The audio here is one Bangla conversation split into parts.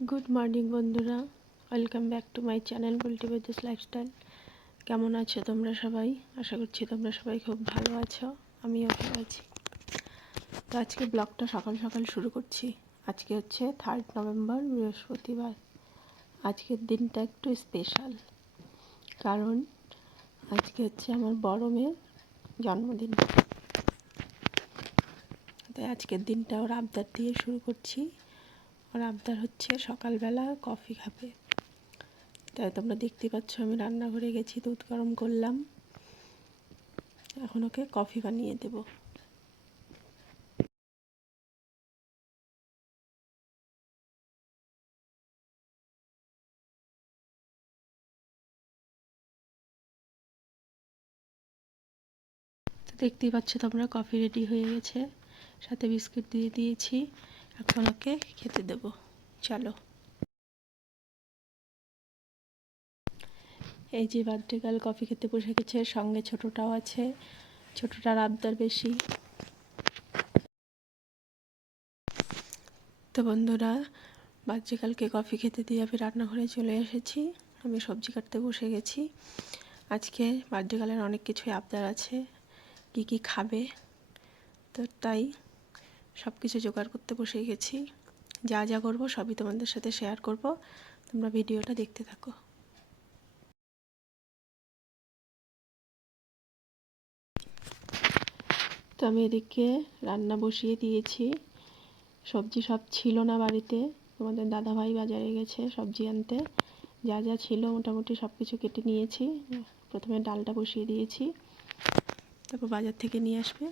গুড মর্নিং বন্ধুরা। Welcome back to my channel বুলটিবাইদিস lifestyle কেমন আছো তোমরা সবাই? আশা করছি তোমরা সবাই খুব ভালো আছো, আমিও ভালো আছি। তো আজকে ব্লগটা সকাল সকাল শুরু করছি। আজকে হচ্ছে থার্ড নভেম্বর বৃহস্পতিবার। আজকের দিনটা একটু স্পেশাল কারণ আজকে হচ্ছে আমার বড় মেয়ের জন্মদিন। তাই আজকের দিনটা ওর আবদার দিয়ে শুরু করছি। ওর আবদার হচ্ছে সকালবেলা কফি খাবে। তাই তোমরা দেখতে পাচ্ছ আমি রান্নাঘরে গেছি, দুধ গরম করলাম। এখন ওকে কফি বানিয়ে দেব। দেখতেই পাচ্ছ তোমরা কফি রেডি হয়ে গেছে। সাথে বিস্কুট দিয়ে দিয়েছি। ওকে খেতে দেব। চলো। এই যে বার্থডে কফি খেতে বসে গেছে, সঙ্গে ছোটটাও আছে। ছোটটার আবদার বেশি। তো বন্ধুরা বাচ্চাকালকে কফি খেতে দিয়ে আমি রান্নাঘরে চলে এসেছি। আমি সবজি কাটতে বসে গেছি। আজকে বার্থডে অনেক কিছুই আবদার আছে, কি কি খাবে। তো তাই সব কিছু জোগাড় করতে বসে গেছি। যা যা করব সবই তোমাদের সাথে শেয়ার করব। তোমরা ভিডিওটা দেখতে থাকো। তো আমি এদিকে রান্না বসিয়ে দিয়েছি। সবজি সব ছিল না বাড়িতে। তোমাদের দাদাভাই বাজারে গেছে সবজি আনতে। যা যা ছিল মোটামুটি সব কিছু কেটে নিয়েছি। প্রথমে ডালটা বসিয়ে দিয়েছি। তারপর বাজার থেকে নিয়ে আসবে।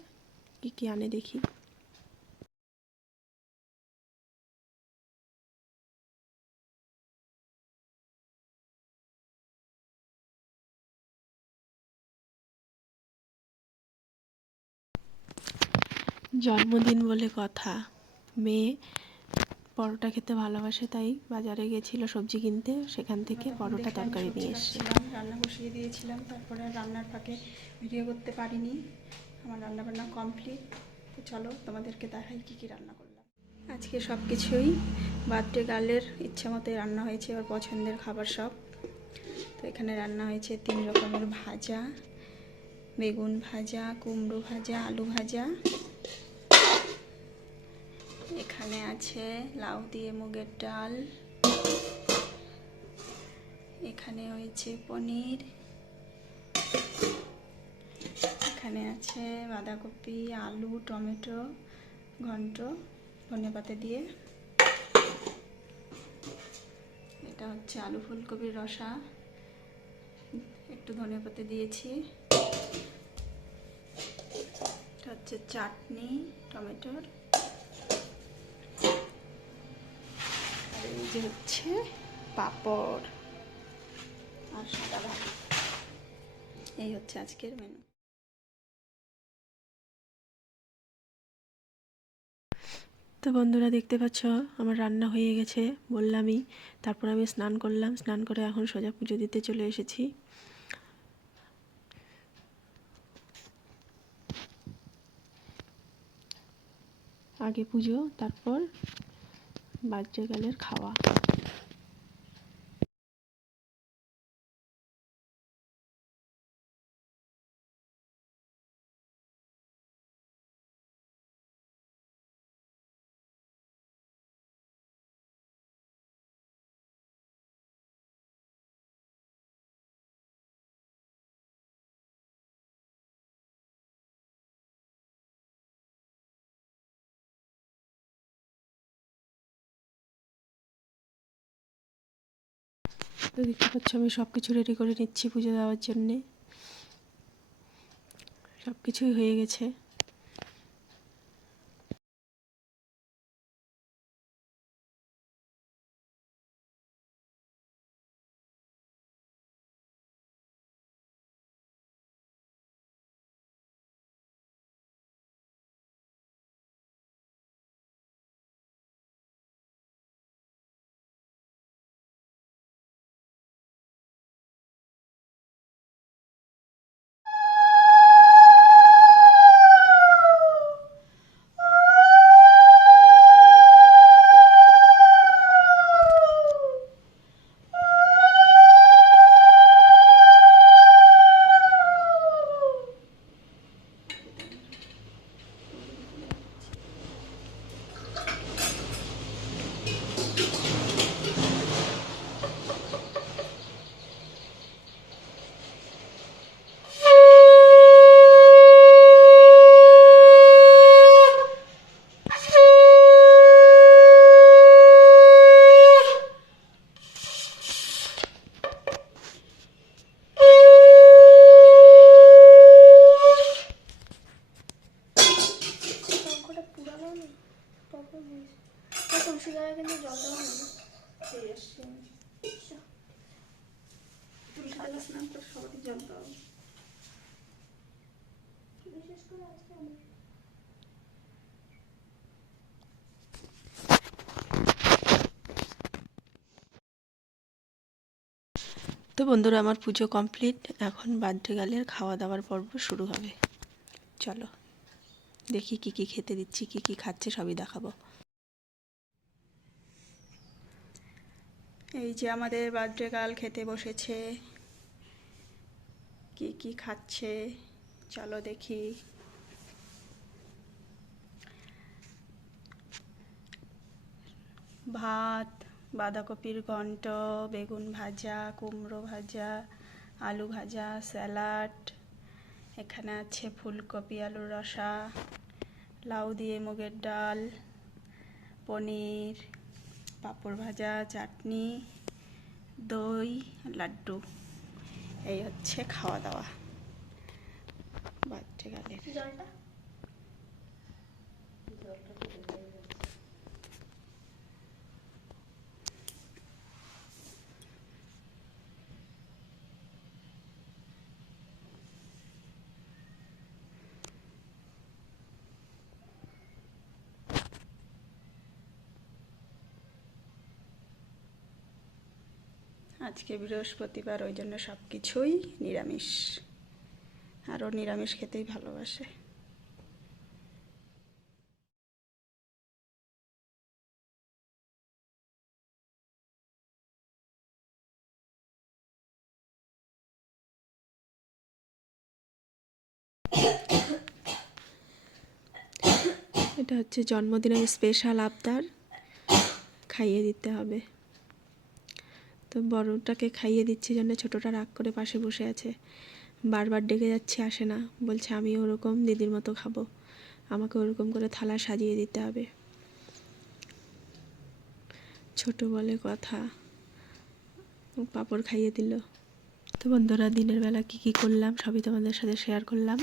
কী কী আনে দেখি। জন্মদিন বলে কথা। মেয়ে পরোটা খেতে ভালোবাসে তাই বাজারে গেছিল সবজি কিনতে। সেখান থেকে পরোটা তরকারি নিয়ে এসেছে রান্না বসিয়ে দিয়েছিলাম তারপরে রান্নার ফাঁকে ভিডিও করতে পারিনি। আমার রান্না বান্না কমপ্লিট। তো চলো তোমাদেরকে দেখাই কী কী রান্না করলাম। আজকে সব কিছুই বার্থডে গার্লের ইচ্ছে মতো রান্না হয়েছে ওর পছন্দের খাবার সব। তো এখানে রান্না হয়েছে তিন রকমের ভাজা বেগুন ভাজা কুমড়ো ভাজা আলু ভাজা। এখানে আছে লাউ দিয়ে মুগের ডাল। এখানে হয়েছে পনির। এখানে আছে বাঁধাকপি, আলু, টমেটো, ঘন্ট, ধনে পাতা দিয়ে। এটা হচ্ছে আলু ফুলকপির রসা। একটু ধনে পাতা দিয়েছি। এটা হচ্ছে চাটনি, টমেটোর। যে হচ্ছে পাপড় আর সাদা ভাত। এই হচ্ছে আজকের মেনু তো বন্ধুরা দেখতে পাচ্ছ, আমার রান্না হয়ে গেছে, বললামই। তারপর আমি স্নান করলাম, স্নান করে এখন সোজা পুজো দিতে চলে এসেছি। আগে পুজো, তারপর বাচ্চাকালের খাওয়া। তো দেখতে পাচ্ছ আমি সব কিছু রেডি করে নিচ্ছি পুজো দেওয়ার জন্যে। সব কিছুই হয়ে গেছে। তো বন্ধুরা, আমার পুজো কমপ্লিট। এখন বার্থডে গালের খাওয়া দাওয়ার পর্ব শুরু হবে। চলো, দেখি কি কি খেতে দিচ্ছি, কি কি খাচ্ছে, সবই দেখাবো। এই যে আমাদের বার্থডে গাল খেতে বসেছে। কি কি খাচ্ছে? চলো দেখি। ভাত, বাঁধাকপির ঘন্ট, বেগুন ভাজা, কুমড়ো ভাজা, আলু ভাজা, স্যালাড, এখানে আছে ফুলকপি, আলুর রসা, লাউ দিয়ে মুগের ডাল, পনির, পাঁপড় ভাজা, চাটনি, দই, লাড্ডু। এই হচ্ছে খাওয়া দাওয়া। বাচ্চা জলটা? আজকে বৃহস্পতিবার ওই জন্য সব কিছুই নিরামিষ। আরও নিরামিষ খেতেই ভালোবাসে। এটা হচ্ছে জন্মদিনের স্পেশাল আবদার। খাইয়ে দিতে হবে। তো বড়টাকে খাইয়ে দিচ্ছি জন্য ছোটোটা রাগ করে পাশে বসে আছে। বারবার ডেকে যাচ্ছে, আসে না। বলছে, আমি ওরকম দিদির মতো খাব। আমাকে ওরকম করে থালা সাজিয়ে দিতে হবে। ছোট বলে কথা। পাপড় খাইয়ে দিল। তো বন্ধুরা, দিনের বেলা কি কি করলাম, সবই তোমাদের সাথে শেয়ার করলাম।